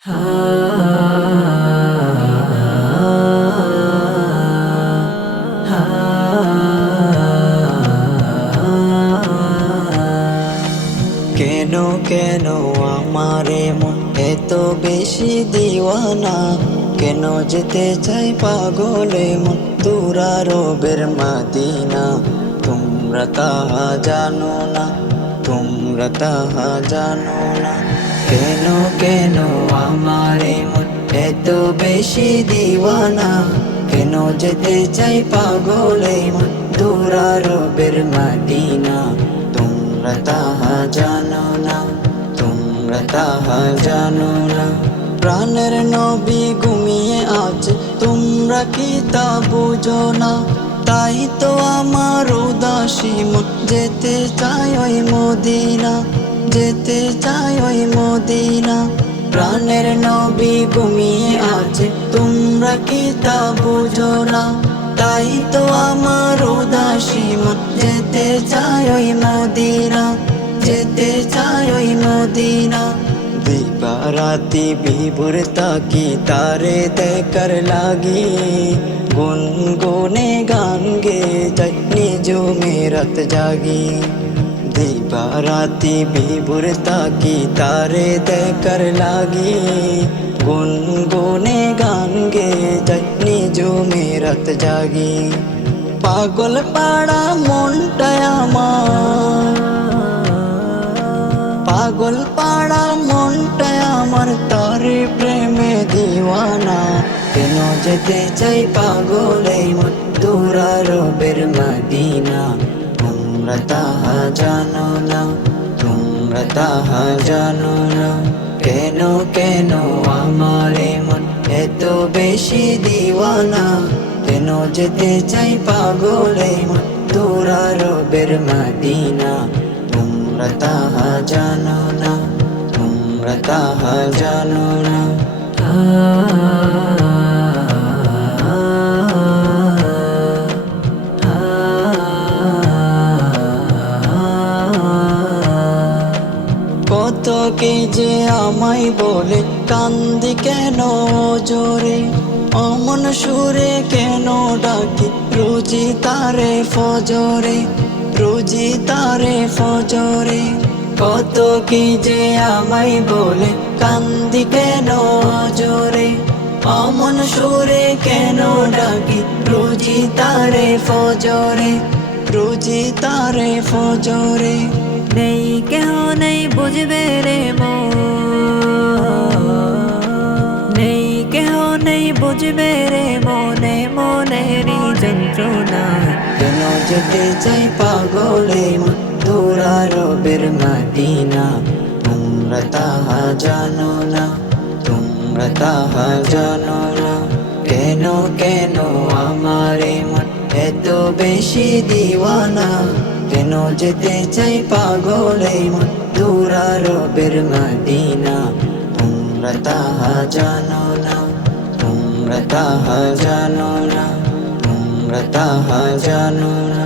কেন কেন আমারে মন এত বেশি দিওয়ানা, কেন যেতে চাই পাগলে মন তুরা রবের মাদিনা। তোমরা তাহা জানো না, তোমরা তাহা জানো না। কেন কেন আমারে মন এত বেশি দিওয়ানা, কেন যেতে চাই পাগলে মন তুরা রবের মাদিনা। তোমরা তাহা জানো না, তোমরা তাহা জানো না। প্রাণের নবী ঘুমিয়ে আছে, তোমরা কি তা বুঝো না? তাই তো আমার উদাসী মন যেতে চাই ওই মদিনা, যেতে চাই ওই মদিনা। প্রাণের নবী ঘুমিয়ে আছে, তোমরা কি তা বুঝো না? তাই তো আমার উদাসী মন যেতে চাই ওই মদিনা, যেতে চাই ওই মদিনা। দিবারাতি বিভোর তাকি তারে দেখার লাগি, গুনগুনে গান গে যাই নিজ মেরাত জাগি। দিবারাতি বিভোর তাকি তারে দেখার লাগি, গুনগুনে গান গে যাই নিজ মেরাত জাগি। পাগল পাড়া মনটায় আমার, পাগল পাড়া মনটায় আমার তারে প্রেমে দিওয়ানা। কেন যেতে চাই পাগলে মন তুরা রবের মাদিনা। তোমরা তাহা জানো না, তোমরা তাহা জানো না। কেন কেন আমারে মন এত বেশি দিওয়ানা, কেন যেতে চাই পাগলে মন তুরা রবের মাদিনা। তোমরা তাহা জানো না, তোমরা তাহা জানো না। কত কে যে আমায় বলে কান্দি কেন জোরে, অমন সুরে কেন ডাকি রোজি তারে ফজরে, রোজি তারে ফজরে। কত কি যে আমায় বলে কান্দি কেন জোরে, অমন সুরে কেন ডাকি রোজি তারে ফজরে, রোজি তারে ফজরে। নেই কেহ নেই বুঝবে রে মন, নেই কেহ নেই বুঝবে রে মনে মনেরই যন্ত্রণা। কেন যেতে চাই পাগলে মন তুরা রবের মাদিনা। তোমরা তাহা জানো না, তোমরা তাহা জানো না। কেন কেন আমারে মন এত বেশি দিওয়ানা, কেন যেতে চাই পাগলে মন তুরা রবের মাদিনা। তোমরা তাহা জানো না, তোমরা তাহা জানো না, তোমরা তাহা জানো না।